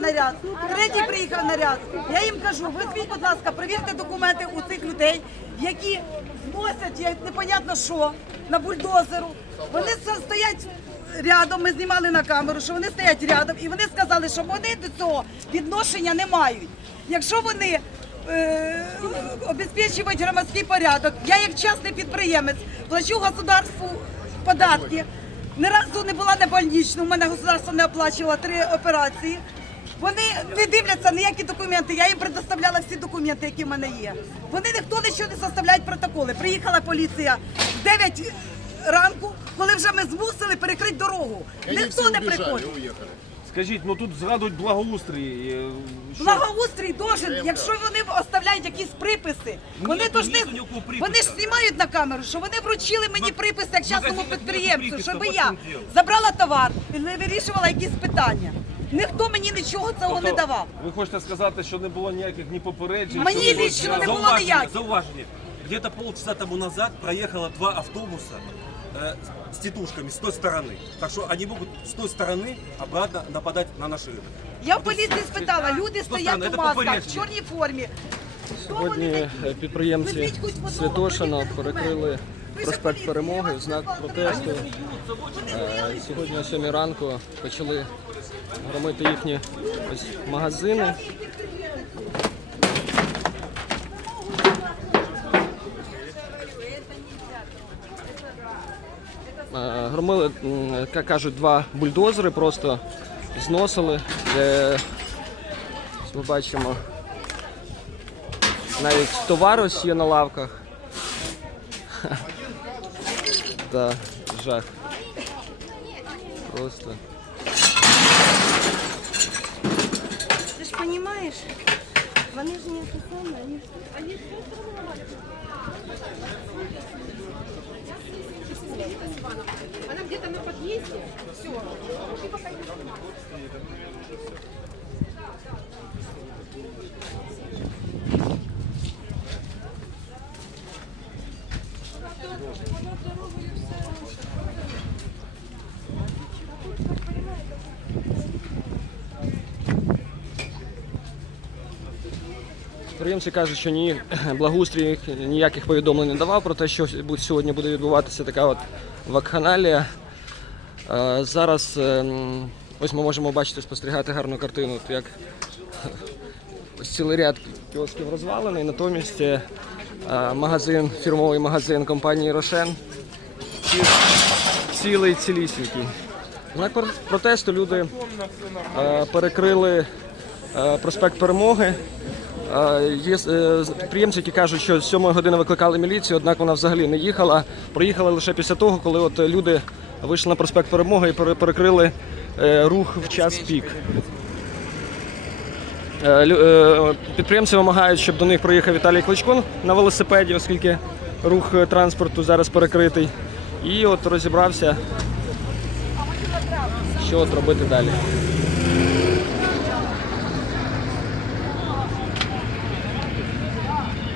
наряд, третій приїхав наряд. Я їм кажу, візьміть, будь ласка, перевірте документи у цих людей, які зносять непонятно що на бульдозеру. Вони стоять рядом, ми знімали на камеру, що вони стоять рядом, і вони сказали, що вони до цього відношення не мають. Якщо вони е, обезпечують громадський порядок, я як частний підприємець плачу государству податки. Ні разу не була на больничну, у мене государство не оплачувало три операції. Вони не дивляться ніякі документи. Я їм предоставляла всі документи, які в мене є. Вони ніхто нічого не составляють протоколи. Приїхала поліція в 9 ранку, коли вже ми змусили перекрити дорогу. Ніхто не приходить. Скажіть, ну тут згадують благоустрій. е, що- Благоустрій должен, якщо вони оставляють якісь приписи, вони Ні, должны, ні, припису. вони ж знімають на камеру, що вони вручили мені приписи як частному підприємцю, припису, щоб я чому діло? забрала товар і не вирішувала якісь питання. Ніхто мені нічого цього не Тобто, давав. Ви хочете сказати, що не було ніяких ні попереджень? Мені що- лічно не було Зауваження, ніяких. зауваження. Где-то полчаса тому назад проехало два автобуса э, с тетушками с той стороны. Так что они могут с той стороны обратно нападать на наш рынок. Я в поліції спитала, люди стоять странно, у це масках, попередження. в чорній формі. Хто вони Сьогодні такі? е, підприємці Візьміть хоч одного, Святошина перевірте перекрили документи. Ви ж проспект Перемоги знак протесту. Е. Сьогодні о 7 ранку почали громити їхні ось магазини. Е, Громили, як кажуть, два бульдозери просто зносили. Де, ми бачимо, навіть товар ось є на лавках. Да, жах. Просто. Ты ж понимаешь, вони ж не самое, они, они ж Она где-то на подъезде. Все. Підприємці кажуть, що ні, благоустрій ніяких повідомлень не давав про те, що сьогодні буде відбуватися така от вакханалія. Е, Зараз е, ось ми можемо бачити, спостерігати гарну картину, як ось цілий ряд кіосків розвалений, натомість е, магазин, фірмовий магазин компанії Рошен цілий цілісінький. Знак протесту люди е, перекрили е, проспект Перемоги. Е, Є е, підприємці, які кажуть, що з 7 години викликали міліцію, однак вона взагалі не їхала. Приїхала лише після того, коли от люди вийшли на проспект Перемоги і перекрили е, рух в час пік. Е, е, Підприємці вимагають, щоб до них проїхав Віталій Кличко на велосипеді, оскільки рух е, транспорту зараз перекритий. І от розібрався, що от робити далі.